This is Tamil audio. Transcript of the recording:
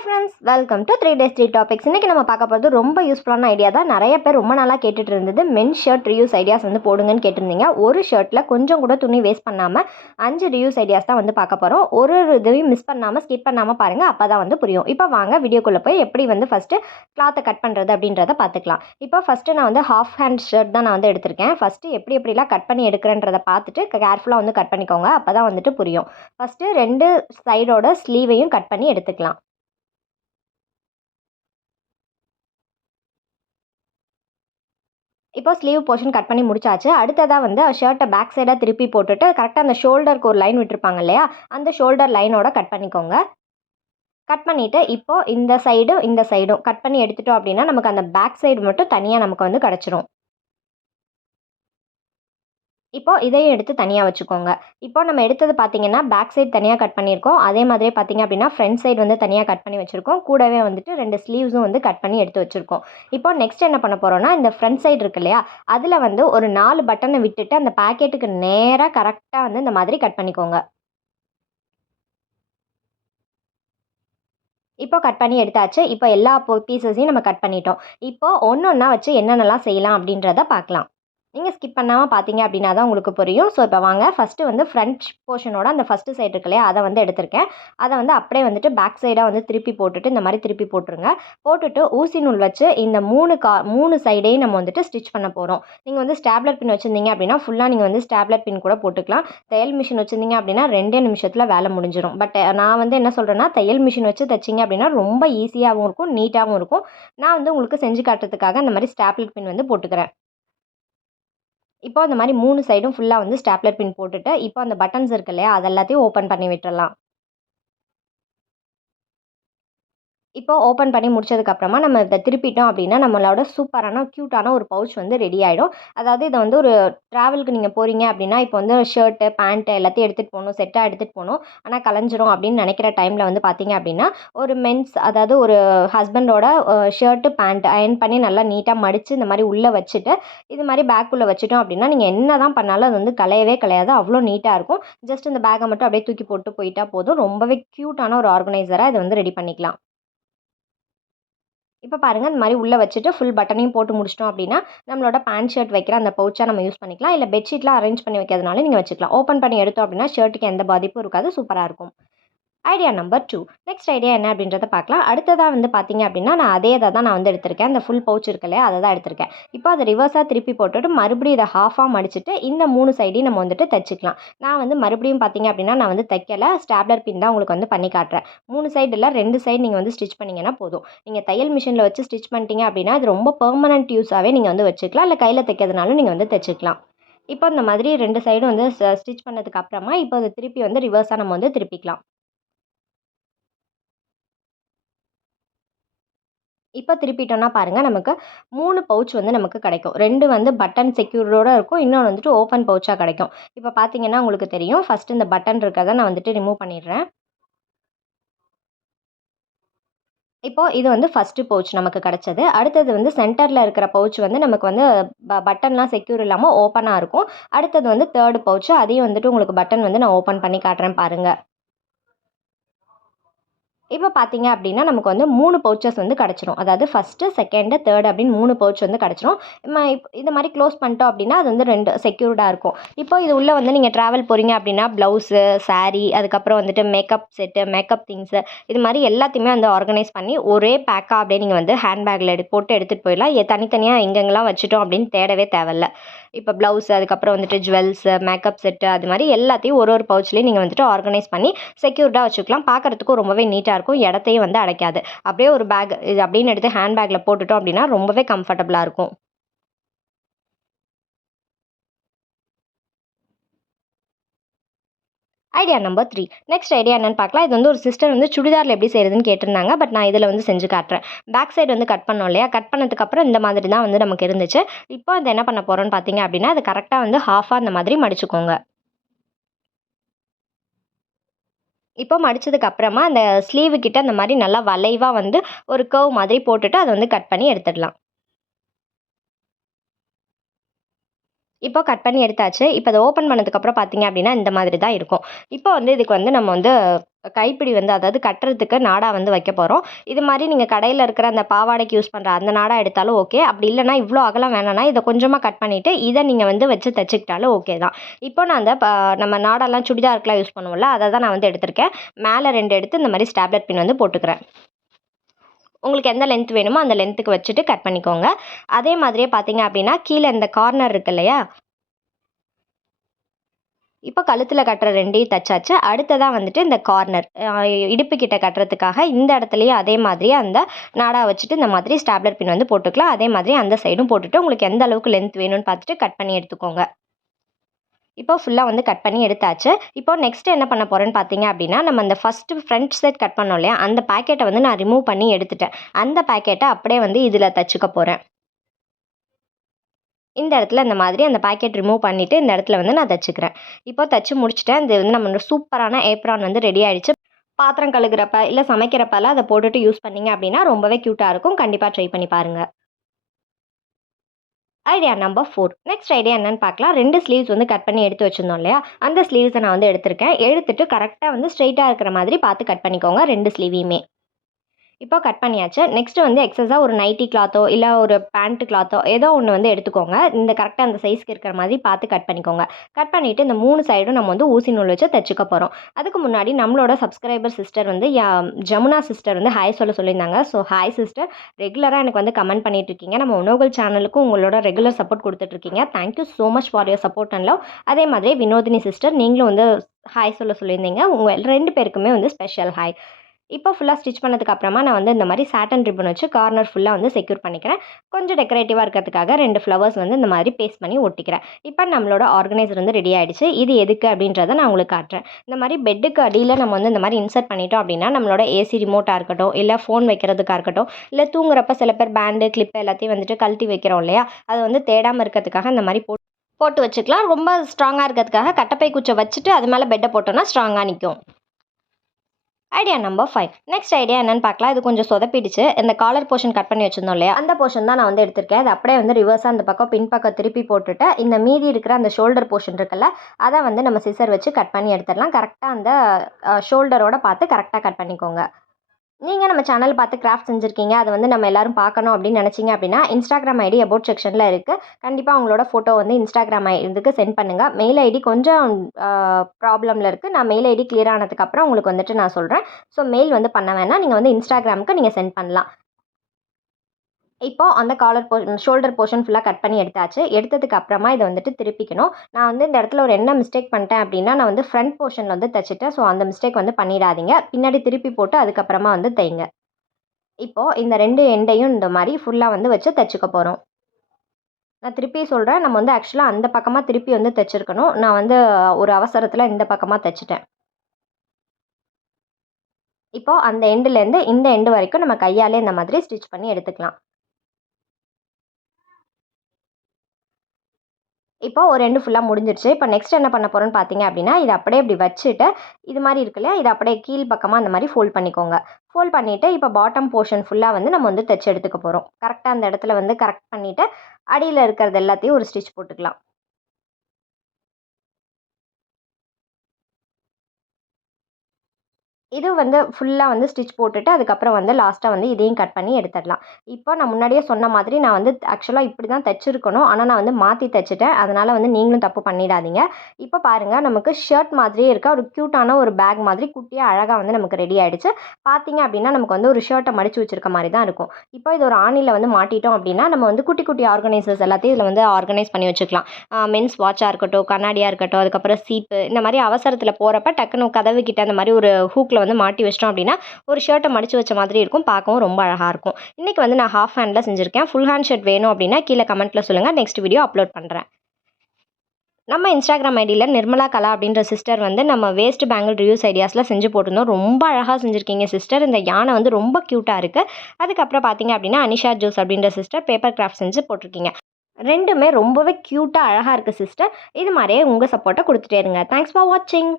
Hi friends, welcome to 3 days 3 topics. இன்றைக்கி நம்ம பார்க்க போகிறது ரொம்ப யூஸ்ஃபுல்லான ஐடியா தான். நிறைய பேர் ரொம்ப நாளாக கேட்டுட்டு இருந்தது மென் ஷர்ட் ரியூஸ் ஐடியாஸ் வந்து போடுங்கன்னு கேட்டிருந்தீங்க. ஒரு ஷர்ட்டில் கொஞ்சம் கூட துணி வேஸ்ட் பண்ணாமல் 5 ரியூஸ் ஐடியாஸ் தான் வந்து பார்க்க போகிறோம். ஒரு இதையும் மிஸ் பண்ணாமல் ஸ்கிப் பண்ணாமல் பாருங்கள், அப்போ தான் வந்து புரியும். இப்போ வாங்க வீடியோக்குள்ளே போய் எப்படி வந்து ஃபஸ்ட்டு கிளாத்தை கட் பண்ணுறது அப்படின்றத பார்த்துக்கலாம். இப்போ ஃபஸ்ட்டு நான் வந்து ஹாஃப் ஹேண்ட் ஷர்ட் தான் நான் வந்து எடுத்திருக்கேன். ஃபஸ்ட்டு எப்படிலாம் கட் பண்ணி எடுக்கிறேன்றதை பார்த்துட்டு கேர்ஃபுல்லாக வந்து கட் பண்ணிக்கோங்க, அப்போ தான் வந்துட்டு புரியும். ஃபஸ்ட்டு 2 சைடோட ஸ்லீவையும் கட் பண்ணி எடுத்துக்கலாம். இப்போ ஸ்லீவ் போர்ஷன் கட் பண்ணி முடிச்சாச்சு. அடுத்ததாக வந்து ஷர்ட்டை பேக் சைடாக திருப்பி போட்டுட்டு கரெக்டாக அந்த ஷோல்டருக்கு ஒரு லைன் விட்டுருப்பாங்க இல்லையா, அந்த ஷோல்டர் லைனோட கட் பண்ணிக்கோங்க. கட் பண்ணிவிட்டு இப்போது இந்த சைடும் கட் பண்ணி எடுத்துட்டோம் அப்படின்னா நமக்கு அந்த பேக் சைடு மட்டும் தனியாக நமக்கு வந்து கிடச்சிரும். இப்போ இதையும் எடுத்து தனியாக வச்சுக்கோங்க. இப்போ நம்ம எடுத்தது பார்த்தீங்கன்னா பேக் சைடு தனியாக கட் பண்ணியிருக்கோம். அதே மாதிரியே பார்த்தீங்க அப்படின்னா ஃப்ரண்ட் சைடு வந்து தனியாக கட் பண்ணி வச்சுருக்கோம். கூடவே வந்துட்டு 2 ஸ்லீவ்ஸும் வந்து கட் பண்ணி எடுத்து வச்சுருக்கோம். இப்போ நெக்ஸ்ட் என்ன பண்ண போகிறோம்னா, இந்த ஃப்ரண்ட் சைடு இருக்கு இல்லையா, அதில் வந்து ஒரு 4 பட்டனை விட்டுட்டு அந்த பேக்கெட்டுக்கு நேராக கரெக்டாக வந்து இந்த மாதிரி கட் பண்ணிக்கோங்க. இப்போ கட் பண்ணி எடுத்தாச்சு. இப்போ எல்லா பீசஸையும் நம்ம கட் பண்ணிட்டோம். இப்போ ஒன்று ஒன்றா வச்சு என்னென்னலாம் செய்யலாம் அப்படின்றத பார்க்கலாம். நீங்கள் ஸ்கிப் பண்ணாமல் பார்த்தீங்க அப்படின்னா தான் உங்களுக்கு புரியும். ஸோ இப்போ வாங்க, ஃபஸ்ட்டு வந்து ஃப்ரண்ட் போர்ஷனோட அந்த ஃபஸ்ட்டு சைடு இருக்கு இல்லையா, அதை வந்து எடுத்திருக்கேன். அதை வந்து அப்படியே வந்துட்டு பேக் சைடாக வந்து திருப்பி போட்டுட்டு இந்த மாதிரி திருப்பி போட்டுருங்க. போட்டுட்டு ஊசி நூல் வச்சு இந்த 3 சைடையும் நம்ம வந்துட்டு ஸ்டிச் பண்ண போகிறோம். நீங்கள் வந்து ஸ்டாப்லர் பின் வச்சுருந்தீங்க அப்படின்னா ஃபுல்லாக நீங்கள் வந்து ஸ்டாப்லர் பின் கூட போட்டுக்கலாம். தையல் மிஷின் வச்சுருந்தீங்க அப்படின்னா 2 நிமிஷத்தில் வேலை முடிஞ்சிடும். பட் நான் வந்து என்ன சொல்கிறேன்னா, தையல் மிஷின் வச்சு தைச்சிங்க அப்படின்னா ரொம்ப ஈஸியாகவும் இருக்கும், நீட்டாகவும் இருக்கும். நான் வந்து உங்களுக்கு செஞ்சு காட்டுறதுக்காக இந்த மாதிரி ஸ்டாப்லர் பின் வந்து போட்டுக்கிறேன். இப்போ அந்த மாதிரி 3 சைடும் ஃபுல்லாக வந்து ஸ்டாப்லர் பின் போட்டுட்டு, இப்போ அந்த பட்டன்ஸ் இருக்கு இல்லையா, அது எல்லாத்தையும் ஓப்பன் பண்ணி விட்டுறலாம். இப்போ ஓப்பன் பண்ணி முடிச்சதுக்கப்புறமா நம்ம இதை திருப்பிட்டோம் அப்படின்னா நம்மளோட சூப்பரான க்யூட்டான ஒரு பவுச் வந்து ரெடி ஆகிடும். அதாவது இதை வந்து ஒரு ட்ராவலுக்கு நீங்கள் போகிறீங்க அப்படின்னா, இப்போ வந்து ஷர்ட்டு பேண்ட்டு எல்லாத்தையும் எடுத்துகிட்டு போகணும், செட்டாக எடுத்துகிட்டு போகணும், ஆனால் கலைஞ்சிரும் அப்படின்னு நினைக்கிற டைமில் வந்து பார்த்தீங்க அப்படின்னா, ஒரு அதாவது ஒரு ஹஸ்பண்டோட ஷர்ட்டு பேண்ட் அயர்ன் பண்ணி நல்லா நீட்டாக மடித்து இந்த மாதிரி உள்ளே வச்சுட்டு இது மாதிரி பேக்குள்ளே வச்சுட்டோம் அப்படின்னா, நீங்கள் என்ன தான் பண்ணாலும் அது வந்து கலையவே கலையாது, அவ்வளோ நீட்டாக இருக்கும். ஜஸ்ட் இந்த பேக்கை மட்டும் அப்படியே தூக்கி போட்டு போயிட்டா போதும். ரொம்பவே க்யூட்டான ஒரு ஆர்கனைசராக இதை வந்து ரெடி பண்ணிக்கலாம். இப்போ பாருங்கள், இந்த மாதிரி உள்ளே வச்சுட்டு ஃபுல் பட்டனையும் போட்டு முடிச்சிட்டோம் அப்படின்னா நம்மளோட பேண்ட் ஷர்ட் வைக்கிற அந்த பவுச்சாக நம்ம யூஸ் பண்ணிக்கலாம். இல்லை பெட்ஷீட்லாம் அரேஞ்ச் பண்ணி வைக்கிறதுனால நீங்கள் வச்சுக்கலாம். ஓப்பன் பண்ணி எடுத்தோம் அப்படின்னா ஷர்ட்டுக்கு எந்த பாதிப்பும் இருக்காது, சூப்பராக இருக்கும். Idea number 2. நெக்ஸ்ட் ஐடியா என்ன அப்படின்றத பார்க்கலாம். அடுத்ததாக வந்து பார்த்தீங்க அப்படின்னா, நான் அதே தான் நான் வந்து எடுத்திருக்கேன். அந்த ஃபுல் பவுச் இருக்கு இல்லையா, அதை தான் எடுத்திருக்கேன். இப்போ அதை ரிவர்ஸாக திருப்பி போட்டுட்டு மறுபடியும் இதை ஹாஃபாக மடிச்சுட்டு இந்த 3 சைடையும் நம்ம வந்துட்டு தைச்சிக்கலாம். நான் வந்து மறுபடியும் பார்த்தீங்க அப்படின்னா நான் வந்து தைக்கலை, ஸ்டாப்லர் பின் தான் உங்களுக்கு வந்து பண்ணி காட்டுறேன். 3 சைடு இல்லை, 2 சைடு நீங்கள் வந்து ஸ்டிச் பண்ணிங்கன்னா போதும். நீங்கள் தையல் மிஷினில் வச்சு ஸ்டிச் பண்ணிட்டீங்க அப்படின்னா அது ரொம்ப பெர்மனன்ட் யூஸாகவே நீங்கள் வந்து வச்சுக்கலாம். இல்லை கையில் தைக்கிறதுனாலும் நீங்கள் வந்து தைச்சிக்கலாம். இப்போ இந்த மாதிரி 2 சைடும் வந்து ஸ்டிச் பண்ணதுக்கு அப்புறமா இப்போ அதை திருப்பி வந்து ரிவர்ஸாக நம்ம வந்து திருப்பிக்கலாம். இப்போ திருப்பிட்டோம்னா பாருங்கள், நமக்கு 3 பவுச் வந்து நமக்கு கிடைக்கும். 2 வந்து பட்டன் செக்யூர்டோட இருக்கும், இன்னொன்று வந்துட்டு ஓப்பன் பவுச்சாக கிடைக்கும். இப்போ பார்த்தீங்கன்னா உங்களுக்கு தெரியும். ஃபஸ்ட்டு இந்த பட்டன் இருக்கிறத நான் வந்துட்டு ரிமூவ் பண்ணிடுறேன். இப்போ இது வந்து ஃபஸ்ட்டு பவுச் நமக்கு கிடச்சது. அடுத்தது வந்து சென்டரில் இருக்கிற பவுச் வந்து நமக்கு வந்து பட்டன்லாம் செக்யூர் இல்லாமல் ஓப்பனாக இருக்கும். அடுத்தது வந்து 3 பவுச்சு, அதையும் வந்துட்டு உங்களுக்கு பட்டன் வந்து நான் ஓப்பன் பண்ணி காட்டுறேன் பாருங்கள். இப்போ பார்த்தீங்க அப்படின்னா நமக்கு வந்து 3 பவுச்சஸ் வந்து கிடச்சிரும். அதாவது ஃபஸ்ட்டு, செகண்டு, தேர்டு அப்படின்னு 3 பவுச் வந்து கிடச்சிரும். இது மாதிரி க்ளோஸ் பண்ணிட்டோம் அப்படின்னா அது வந்து 2 செக்யூர்டாக இருக்கும். இப்போ இது உள்ளே வந்து நீங்கள் ட்ராவல் போகிறீங்க அப்படின்னா ப்ளவுஸு, சாரீ, அதுக்கப்புறம் வந்துட்டு மேக்கப் செட்டு, மேக்கப் திங்ஸு, இது மாதிரி எல்லாத்தையுமே வந்து ஆர்கனைஸ் பண்ணி ஒரே பேக்காக அப்படியே நீங்கள் வந்து ஹேண்ட்பேக்கில் போட்டு எடுத்துகிட்டு போயிடலாம். தனித்தனியாக எங்கெங்கெல்லாம் வச்சுட்டோம் அப்படின்னு தேடவே தேவையில்ல. இப்போ ப்ளவுஸு, அதுக்கப்புறம் வந்துட்டு ஜுவல்ஸு, மேக்கப் செட்டு, அது மாதிரி எல்லாத்தையும் ஒரு பவுச்லேயும் நீங்கள் வந்துட்டு ஆர்கனைஸ் பண்ணி செக்யூர்டாக வச்சுக்கலாம். பார்க்குறதுக்கும் ரொம்பவே நீட்டாக இருக்கும், இடத்தையும் வந்து அடைக்காது. அப்படியே ஒரு பேக் இது அப்படின்னு எடுத்து ஹேண்ட் பேக்கில் போட்டுட்டோம் அப்படின்னா ரொம்பவே கம்ஃபர்டபுளாக இருக்கும். Idea number 3. நெக்ஸ்ட் ஐடியா என்னன்னு பார்க்கலாம். இது வந்து ஒரு சிஸ்டர் வந்து சுடிதாரில் எப்படி செய்கிறதுன்னு கேட்டிருந்தாங்க. பட் நான் இதில் வந்து செஞ்சு காட்டுறேன். பேக் சைடு வந்து கட் பண்ணோம் இல்லையா, கட் பண்ணதுக்கப்புறம் இந்த மாதிரி தான் வந்து நமக்கு இருந்துச்சு. இப்போ அது என்ன பண்ண போகிறோன்னு பார்த்தீங்க அப்படின்னா, அது கரெக்டாக வந்து ஹாஃபாக அந்த மாதிரி மடிச்சுக்கோங்க. இப்போ மடிச்சதுக்கு அப்புறமா அந்த ஸ்லீவு கிட்ட அந்த மாதிரி நல்லா வளைவாக வந்து ஒரு கர்வ் மாதிரி போட்டுட்டு அதை வந்து கட் பண்ணி எடுத்துடலாம். இப்போ கட் பண்ணி எடுத்தாச்சு. இப்போ அதை ஓப்பன் பண்ணதுக்கப்புறம் பார்த்தீங்க அப்படின்னா இந்த மாதிரி தான் இருக்கும். இப்போ வந்து இதுக்கு வந்து நம்ம வந்து கைப்பிடி வந்து அதாவது கட்டுறதுக்கு நாடா வந்து வைக்க போகிறோம். இது மாதிரி நீங்கள் கடையில் இருக்கிற அந்த பாவாடைக்கு யூஸ் பண்ணுற அந்த நாடா எடுத்தாலும் ஓகே. அப்படி இல்லைனா இவ்வளோ அகலம் வேணாம்னா இதை கொஞ்சமாக கட் பண்ணிவிட்டு இதை நீங்கள் வந்து வச்சு தைச்சிக்கிட்டாலும் ஓகே தான். இப்போ நான் அந்த நம்ம நாடாலாம் சுடிதாருக்குலாம் யூஸ் பண்ணுவோம்ல, அதை தான் நான் வந்து எடுத்திருக்கேன். மேலே 2 எடுத்து இந்த மாதிரி ஸ்டாப்லர் பின் வந்து போட்டுக்கிறேன். உங்களுக்கு எந்த லென்த் வேணுமோ அந்த லென்த்துக்கு வச்சுட்டு கட் பண்ணிக்கோங்க. அதே மாதிரியே பார்த்தீங்க அப்படின்னா கீழே இந்த கார்னர் இருக்கு இல்லையா, இப்போ கழுத்தில் கட்டுற 2யும் தச்சாச்சு. அடுத்ததா வந்துட்டு இந்த கார்னர் இடுப்பு கிட்ட கட்டுறதுக்காக இந்த இடத்துலையும் அதே மாதிரி அந்த நாடா வச்சுட்டு இந்த மாதிரி ஸ்டாப்லர் பின் வந்து போட்டுக்கலாம். அதே மாதிரி அந்த சைடும் போட்டுட்டு உங்களுக்கு எந்த அளவுக்கு லென்த் வேணும்னு பார்த்துட்டு கட் பண்ணி எடுத்துக்கோங்க. இப்போ ஃபுல்லாக வந்து கட் பண்ணி எடுத்தாச்சு. இப்போ நெக்ஸ்ட் என்ன பண்ண போகிறேன்னு பார்த்தீங்க அப்படின்னா, நம்ம அந்த ஃபஸ்ட்டு ஃப்ரண்ட் சைட் கட் பண்ணோம் இல்லையா, அந்த பேக்கெட்டை வந்து நான் ரிமூவ் பண்ணி எடுத்துட்டேன். அந்த பேக்கெட்டை அப்படியே வந்து இதில் தச்சுக்க போகிறேன். இந்த இடத்துல இந்த மாதிரி அந்த பாக்கெட் ரிமூவ் பண்ணிவிட்டு இந்த இடத்துல வந்து நான் தச்சுக்கிறேன். இப்போ தச்சு முடிச்சுட்டேன். இது வந்து நம்மளோட சூப்பரான ஏப்ரான் வந்து ரெடி ஆயிடுச்சு. பாத்திரம் கழுகுறப்ப, இல்ல சமைக்கிறப்பலாம் அத போட்டுட்டு யூஸ் பண்ணீங்க அப்படின்னா ரொம்பவே க்யூட்டா இருக்கும். கண்டிப்பா ட்ரை பண்ணி பாருங்க. Idea number 4. நெக்ஸ்ட் ஐடியா என்னன்னு பார்க்கலாம். 2 ஸ்லீவ்ஸ் வந்து கட் பண்ணி எடுத்து வச்சிருந்தோம் இல்லையா, அந்த ஸ்லீவ்ஸை நான் வந்து எடுத்திருக்கேன். எடுத்துட்டு கரெக்டாக வந்து ஸ்ட்ரெயிட்டா இருக்கிற மாதிரி பார்த்து கட் பண்ணிக்கோங்க 2 ஸ்லீவையுமே. இப்போ கட் பண்ணியாச்சு. நெக்ஸ்ட்டு வந்து எக்ஸஸா ஒரு நைட்டி கிளாத்தோ, இல்ல ஒரு பேண்ட் கிளாத்தோ ஏதோ ஒண்ணு வந்து எடுத்துக்கோங்க. இந்த கரெக்ட்டா அந்த சைஸ்க்கு இருக்கிற மாதிரி பார்த்து கட் பண்ணிக்கோங்க. கட் பண்ணிட்டு இந்த 3 சைடும் நம்ம வந்து ஊசி நூல் வச்சு தச்சுக்க போறோம். அதுக்கு முன்னாடி நம்மளோட சப்ஸ்கிரைபர் சிஸ்டர் வந்து ஜமுனா சிஸ்டர் வந்து ஹாய் சொல்லியிருந்தாங்க. So hi sister. ரெகுலரா எனக்கு வந்து கமெண்ட் பண்ணிட்டு இருக்கீங்க. நம்ம உணவுகள் சேனலுக்கும் உங்களோட ரெகுலர் சப்போர்ட் குடுத்துட்டு இருக்கீங்க. Thank you so much for your support and love. அதே மாதிரி வினோதினி சிஸ்டர் நீங்களும் வந்து ஹாய் சொல்லியிருந்தீங்க. உங்க 2 பேருக்குமே வந்து ஸ்பெஷல் ஹாய். இப்போ ஃபுல்லா ஸ்டிச் பண்ணதுக்கு அப்புறமா நான் வந்து இந்த மாதிரி சாட்டன் ரிப்பன் வச்சு கார்னர் ஃபுல்லா வந்து செக்யூர் பண்ணிக்கிறேன். கொஞ்சம் டெக்கரேட்டிவா இருக்கிறதுக்காக 2 ஃப்ளவர்ஸ் வந்து இந்த மாதிரி பேஸ்ட் பண்ணி ஒட்டிக்கிறேன். இப்போ நம்மளோட ஆர்கனைசர் வந்து ரெடி ஆயிடுச்சு. இது எதுக்கு அப்படின்றத நான் உங்களுக்கு காட்டுறேன். இந்த மாதிரி பெட்டுக்கு அடியில நம்ம வந்து இந்த மாதிரி இன்சர்ட் பண்ணிட்டோம் அப்படின்னா, நம்மளோட ஏசி ரிமோட்டா இருக்கட்டும், இல்ல ஃபோன் வைக்கிறதுக்கா இருக்கட்டும், இல்ல தூங்குறப்ப சில பேர் பேண்டு, கிளிப் எல்லாத்தையும் வந்துட்டு கழட்டி வைக்கிறோம் இல்லையா, அது வந்து தேடாம இருக்கிறதுக்காக இந்த மாதிரி போட்டு வச்சுக்கலாம். ரொம்ப ஸ்ட்ராங்கா இருக்கிறதுக்காக கட்டப்பை குச்ச வச்சுட்டு அது மேல பெட்ட போட்டோம்னா ஸ்ட்ராங்கா நிக்கும். Idea number 5. நெக்ஸ்ட் ஐடியா என்னன்னு பார்க்கலாம். இது கொஞ்சம் சொதப்பிடுச்சு. இந்த காலர் போர்ஷன் கட் பண்ணி வச்சிருந்தோம் இல்லையா, அந்த போர்ஷன் தான் நான் வந்து எடுத்திருக்கேன். அது அப்படியே வந்து ரிவர்ஸாக அந்த பக்கம் பின் பக்கம் திருப்பி போட்டுட்டு இந்த மீதி இருக்கிற அந்த ஷோல்டர் போர்ஷன் இருக்குல்ல, அதை வந்து நம்ம சிசர் வச்சு கட் பண்ணி எடுத்துடலாம். கரெக்டாக அந்த ஷோல்டரோட பார்த்து கரெக்டாக கட் பண்ணிக்கோங்க. நீங்க நம்ம சேனல் பார்த்து கிராஃப்ட் செஞ்சிருக்கீங்க. அத வந்து நம்ம எல்லாரும் பார்க்கணும் அப்படின்னு நினைச்சீங்க அப்படின்னா, இன்ஸ்டாகிராம் ஐடி அபவுட் செக்ஷன்ல இருக்கு. கண்டிப்பா உங்களோட ஃபோட்டோ வந்து இன்ஸ்டாகிராம் இதுக்கு சென்ட் பண்ணுங்க. மெயில் ஐடி கொஞ்சம் ப்ராப்ளம்ல இருக்கு. நான் மெயில் ஐடி கிளியர் ஆனதுக்கு அப்புறம் உங்களுக்கு வந்துட்டு நான் சொல்றேன். ஸோ மெயில் வந்து பண்ண வேணாம். நீங்க வந்து இன்ஸ்டாகிராமுக்கு நீங்க சென்ட் பண்ணலாம். இப்போ அந்த ஷோல்டர் போர்ஷன் ஃபுல்லா கட் பண்ணி எடுத்தாச்சு. எடுத்ததுக்கு அப்புறமா இத வந்துட்டு திருப்பிக்கணும். நான் வந்து இந்த இடத்துல ஒரு என்ன மிஸ்டேக் பண்ணிட்டேன் அப்படின்னா, நான் வந்து ஃப்ரண்ட் போர்ஷன்ல வந்து தச்சுட்டேன். ஸோ அந்த மிஸ்டேக் வந்து பண்ணிடாதீங்க. பின்னாடி திருப்பி போட்டு அதுக்கப்புறமா வந்து தைங்க. இப்போ இந்த 2 எண்டையும் இந்த மாரி ஃபுல்லா வந்து வச்சு தச்சுக்க போறோம். நான் திருப்பி சொல்றேன். நம்ம வந்து ஆக்சுவலா அந்த பக்கமா திருப்பி வந்து தச்சிருக்கணும். நான் வந்து ஒரு அவசரத்துல இந்த பக்கமா தச்சுட்டேன். இப்போ அந்த எண்டுலேருந்து இந்த எண்டு வரைக்கும் நம்ம கையாலே இந்த மாதிரி ஸ்டிச் பண்ணி எடுத்துக்கலாம். இப்போ ஒரு எண்டு ஃபுல்லா முடிஞ்சிருச்சு. இப்போ நெக்ஸ்ட் என்ன பண்ண போறோம்ன்னு பார்த்தீங்க அப்படின்னா, இத அப்படியே இப்படி வச்சுட்டு, இது மாரி இருக்கு இல்லையா? இத அப்படியே கீழ் பக்கமா அந்த மாரி ஃபோல்ட் பண்ணிக்கோங்க. ஃபோல்ட் பண்ணிட்டு, இப்போ பாட்டம் போர்ஷன் ஃபுல்லா வந்து நம்ம வந்து தச்சு எடுத்துக்க போறோம். கரெக்ட்டா அந்த இடத்துல வந்து கரெக்ட் பண்ணிட்டு, அடியில இருக்கிறது எல்லாத்தையும் ஒரு ஸ்டிச் போட்டுக்கலாம். இது வந்து ஃபுல்லா வந்து ஸ்டிச் போட்டுட்டு, அதுக்கப்புறம் வந்து லாஸ்ட்டா வந்து இதையும் கட் பண்ணி எடுத்துடலாம். இப்போ நான் முன்னாடியே சொன்ன மாதிரி நான் வந்து ஆக்சுவலா இப்படி தான் தச்சிருக்கணும். ஆனா நான் வந்து மாத்தி தச்சுட்டேன். அதனால வந்து நீங்களும் தப்பு பண்ணிடாதீங்க. இப்போ பாருங்க நமக்கு ஷர்ட் மாதிரியே இருக்க ஒரு கியூட்டான ஒரு பேக் மாதிரி குட்டியா அழகா வந்து நமக்கு ரெடி ஆயிடுச்சு. பார்த்தீங்க அப்படின்னா, நமக்கு வந்து ஒரு ஷர்ட்ட மடிச்சு வச்சிருக்க மாரி தான் இருக்கும். இப்போ இது ஒரு ஆணில வந்து மாட்டிட்டோம் அப்படின்னா, நம்ம வந்து குட்டி குட்டி ஆர்கனைசர்ஸ் எல்லாத்தையும் இதில வந்து ஆர்கனைஸ் பண்ணி வச்சுக்கலாம். மென்ஸ் வாட்சா இருக்கட்டும், கண்ணாடியா இருக்கட்டும், அதுக்கப்புறம் சீப்பு இந்த மாரி அவசரத்தில போறப்ப டக்குனு கதவு கிட்ட அந்த மாரி ஒரு ஹூக்ல வந்து மாட்டி வச்சிட்டோம் அப்படின்னா, ஒரு ஷர்ட்ட மடிச்சு வச்ச மாதிரி இருக்கும். பார்க்கவும் ரொம்ப அழகா இருக்கும். இன்னைக்கு வந்து நான் ஹாஃப் ஹேண்ட்ல செஞ்சிருக்கேன். ஃபுல் ஹேண்ட் ஷர்ட் வேணும் அப்படின்னா கீழ கமெண்ட்ல சொல்லுங்க. நெக்ஸ்ட் வீடியோ அப்லோட் பண்றேன். நம்ம இன்ஸ்டாகிராம் ஐடியில நிர்மலா கலா அப்படின்ற சிஸ்டர் வந்து நம்ம வேஸ்ட் பேங்கிள் ரிவ்யூஸ் ஐடியாஸ்லாம் செஞ்சு போட்டிருந்தோம். ரொம்ப அழகா செஞ்சிருக்கீங்க சிஸ்டர். இந்த யானை வந்து ரொம்ப கியூட்டா இருக்கு. அதுக்கப்புறம் பார்த்தீங்க அப்படின்னா, அனிஷா ஜோஸ் அப்படின்ற சிஸ்டர் பேப்பர் கிராஃப்ட் செஞ்சு போட்டிருக்கீங்க. 2மே ரொம்பவே கியூட்டா அழகா இருக்கு சிஸ்டர். இது மாரியே உங்க சப்போர்ட்ட குடுத்துட்டே இருங்க. தேங்க்ஸ் ஃபார் வாட்சிங்.